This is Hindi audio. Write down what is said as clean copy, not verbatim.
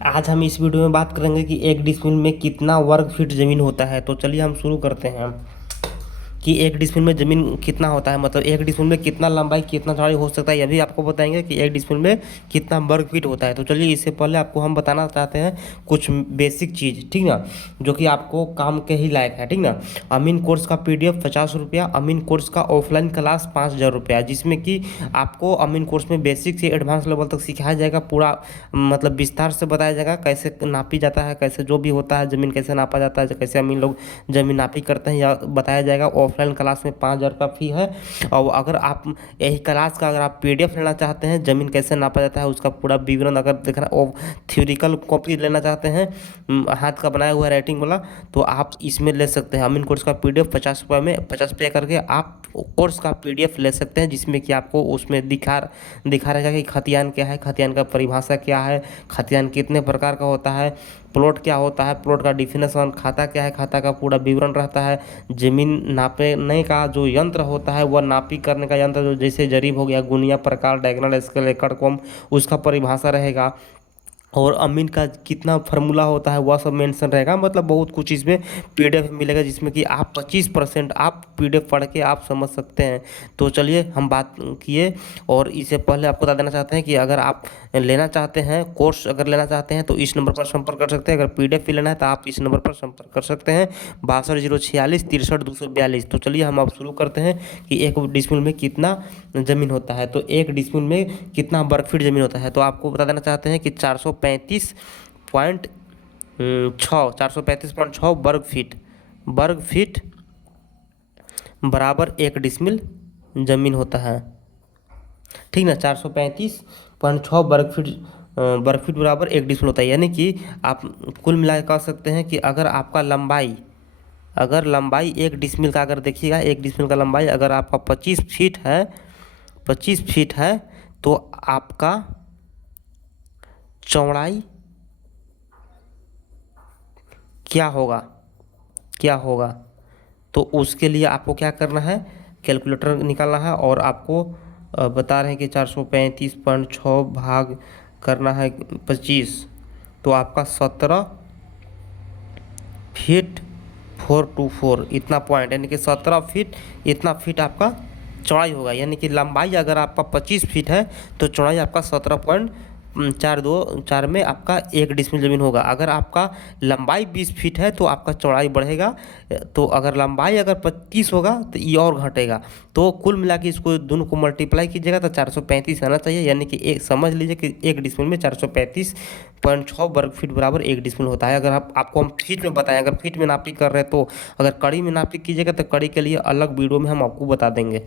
आज हम इस वीडियो में बात करेंगे कि एक डिसमिल में कितना वर्ग फीट ज़मीन होता है। तो चलिए हम शुरू करते हैं कि एक डिसमिल में ज़मीन कितना होता है, मतलब एक डिसमिल में कितना लंबाई कितना चौड़ाई हो सकता है, यह भी आपको बताएंगे कि एक डिसमिल में कितना वर्ग फीट होता है। तो चलिए इससे पहले आपको हम बताना चाहते हैं कुछ बेसिक चीज़, ठीक ना, जो कि आपको काम के ही लायक है, ठीक ना। अमीन कोर्स का PDF 50 रुपया, अमीन कोर्स का ऑफलाइन क्लास 5,000 रुपया, जिसमें कि आपको अमीन कोर्स में बेसिक से एडवांस लेवल तक सिखाया जाएगा। पूरा मतलब विस्तार से बताया जाएगा कैसे नापी जाता है, कैसे जो भी होता है ज़मीन कैसे नापा जाता है, कैसे अमीन लोग ज़मीन नापी करते हैं, या बताया जाएगा। ऑफलाइन क्लास में 5,000 रुपया फ़ी है। और अगर आप यही क्लास का अगर आप PDF लेना चाहते हैं, ज़मीन कैसे नापा जाता है उसका पूरा विवरण अगर देखना, और थ्योरिकल कॉपी लेना चाहते हैं हाथ का बनाया हुआ राइटिंग वाला, तो आप इसमें ले सकते हैं। अमीन कोर्स का PDF 50 रुपये में 50 रुपये करके आप कोर्स का PDF ले सकते हैं, जिसमें कि आपको उसमें दिखा रहेगा कि खतियान क्या है, खतियान का परिभाषा क्या है, खतियान कितने प्रकार का होता है, प्लॉट क्या होता है, प्लॉट का डिफिनेशन, खाता क्या है, खाता का पूरा विवरण रहता है। ज़मीन नापने का जो यंत्र होता है वह नापी करने का यंत्र, जो जैसे जरीब हो गया, गुनिया, प्रकार, डायगोनल, स्केल, एकड़, कोम, उसका परिभाषा रहेगा। और अमीन का कितना फार्मूला होता है वह सब मेंशन रहेगा। मतलब बहुत कुछ इसमें PDF मिलेगा, जिसमें कि आप 25% आप PDF पढ़ के आप समझ सकते हैं। तो चलिए हम बात किए, और इससे पहले आपको बता देना चाहते हैं कि अगर आप लेना चाहते हैं कोर्स, अगर लेना चाहते हैं तो इस नंबर पर संपर्क कर सकते हैं। अगर PDF भी लेना है तो आप इस नंबर पर संपर्क कर सकते हैं, 62 046 63 242। तो चलिए हम अब शुरू करते हैं कि एक डिसमिल में कितना ज़मीन होता है। तो एक डिसमिल में कितना वर्ग फीट ज़मीन होता है, तो आपको बता देना चाहते हैं कि 435.6 वर्ग फीट बराबर एक डिसमिल ज़मीन होता है, ठीक ना। 435.6 वर्ग फीट बराबर एक डिसमिल होता है। यानी कि आप कुल मिला के कह सकते हैं कि अगर आपका लंबाई एक डिसमिल का, अगर देखिएगा एक डिसमिल का लंबाई अगर आपका 25 फीट है तो आपका चौड़ाई क्या होगा। तो उसके लिए आपको क्या करना है, कैलकुलेटर निकालना है, और आपको बता रहे हैं कि 435.6 भाग करना है 25, तो आपका 17 फीट 424 इतना पॉइंट, यानी कि 17 फीट इतना फीट आपका चौड़ाई होगा। यानी कि लंबाई अगर आपका 25 फीट है तो चौड़ाई आपका 17.424 में आपका एक डिसमिल ज़मीन होगा। अगर आपका लंबाई 20 फीट है तो आपका चौड़ाई बढ़ेगा। तो अगर लंबाई अगर 25 होगा तो ये और घटेगा। तो कुल मिला के इसको दोनों को मल्टीप्लाई कीजिएगा तो 435 आना चाहिए। यानी कि एक समझ लीजिए कि एक डिसमिल में 435.6 वर्ग फीट बराबर एक डिसमिल होता है। अगर आपको हम फीट में बताएं, अगर फीट में नापी कर रहे हैं तो अगर कड़ी में नापी कीजिएगा तो कड़ी के लिए अलग वीडियो में हम आपको बता देंगे।